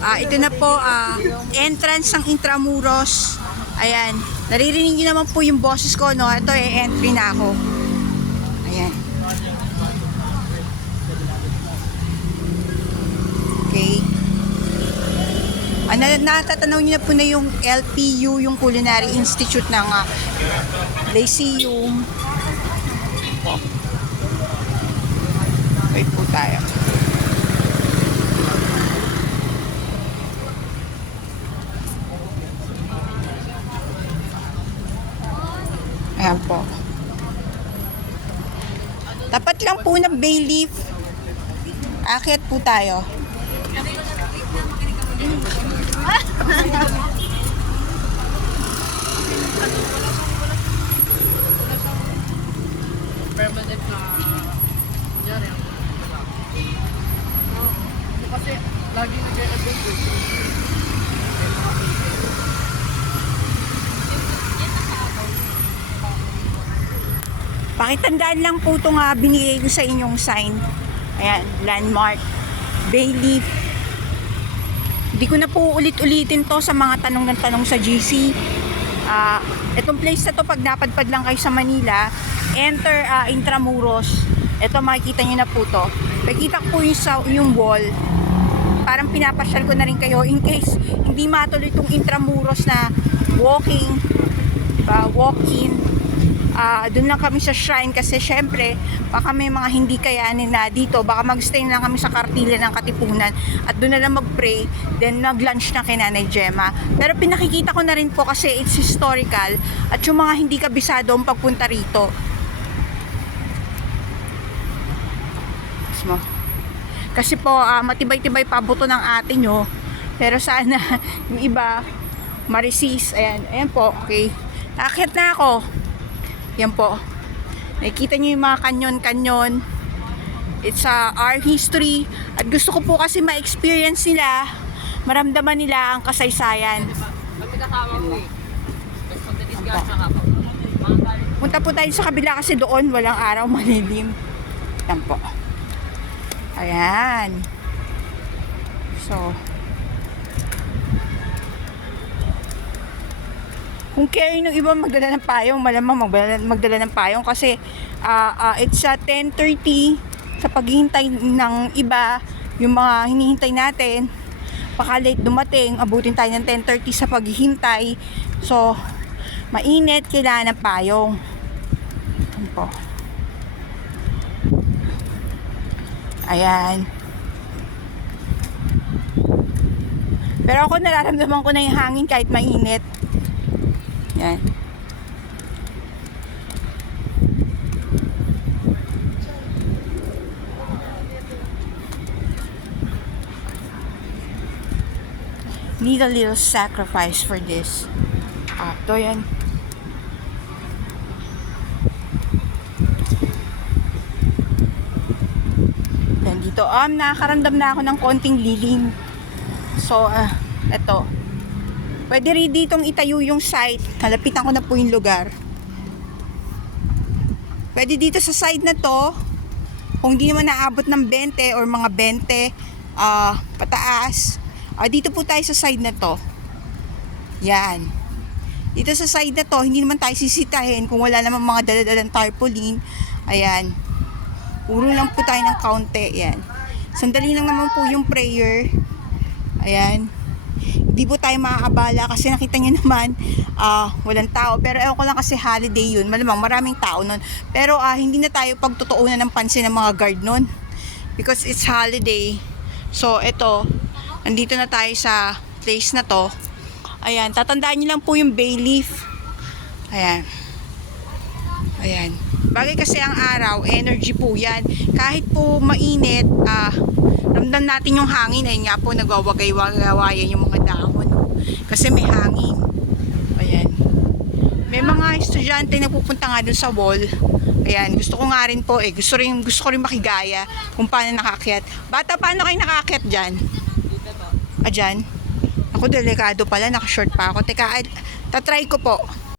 Ito na po, entrance ng Intramuros. Ayan, naririnig niyo naman po yung boses ko, no? Ito entry na ako. Ayan. Okay. Natatanaw niyo na po na yung LPU, yung Culinary Institute ng Lyceum. Wait po tayo. Ayan po. Tapat lang po ng bay leaf. Akyat po tayo. Permanent na nangyari ang kasi lagi nag-e-event Pakitandaan lang po itong binigay ko sa inyong sign. Ayan, landmark. Bay leaf. Hindi ko na po ulit-ulitin to sa mga tanong ng tanong sa GC. Itong place na to, pag napadpad lang kayo sa Manila, enter Intramuros. Ito, makikita nyo na po to. Makikita ko po yung wall. Parang pinapasyal ko na rin kayo in case hindi matuloy itong Intramuros na walking, diba? Walk-in. Doon lang kami sa shrine kasi syempre baka may mga hindi kayanin na dito, baka magstay na lang kami sa Kartila ng Katipunan at doon na lang mag-pray, then mag-lunch na kay Nanay Gemma. Pero pinakikita ko na rin po kasi it's historical at yung mga hindi kabisado ang pagpunta rito. Kasi po matibay-tibay pa buto ng ate nyo, pero sana yung iba ma-resist. Ayan po, okay, aakyat na ako. Yan po. Nakikita nyo yung mga kanyon-kanyon. It's our history. At gusto ko po kasi ma-experience nila, maramdaman nila ang kasaysayan. Punta po tayo sa kabila kasi doon walang araw, malilim. Yan po. Ayan. So, kung carry ng iba magdala ng payong, malamang magdala ng payong kasi it's 10:30 sa paghihintay ng iba, yung mga hinihintay natin, baka late dumating, abutin tayo ng 10:30 sa paghihintay. So, mainit, kailangan ng payong. Ayan po. Ayan. Pero ako nararamdaman ko na yung hangin kahit mainit. Yan. Need a little sacrifice for this. Ito yan. Yan dito. Nakakaramdam na ako ng konting lilim. So, ito. Pwede rin ditong itayo yung site. Nalapitan ko na po yung lugar. Pwede dito sa side na to, kung hindi naman naabot ng 20 or mga 20 pataas, dito po tayo sa side na to. Yan. Dito sa side na to, hindi naman tayo sisitahin kung wala naman mga daladalang tarpaulin. Ayan. Puro lang po tayo ng kaunti. Yan. Sandali lang naman po yung prayer. Ayan. Hindi po tayo makakabala kasi nakita nyo naman walang tao, pero ewan ko lang kasi holiday yun, malamang maraming tao nun, pero hindi na tayo pagtutuunan ng pansin ng mga guard nun because it's holiday. So ito, andito na tayo sa place na to. Ayan, tatandaan nyo lang po yung bay leaf. Ayan. Ayan, bagay kasi ang araw, energy po yan, kahit po mainit, ramdam natin yung hangin. Ayun nga po, nagwawagay-wagawayan yung mga dahon kasi may hangin. Ayan, may mga estudyante na pupunta nga dun sa wall. Ayan, gusto ko nga rin po gusto ko rin makigaya kung paano nakakyat. Bata, paano kayo nakakyat dyan? Dyan? Ako, delikado pala, nakashort pa ako. Teka, tatry ko po.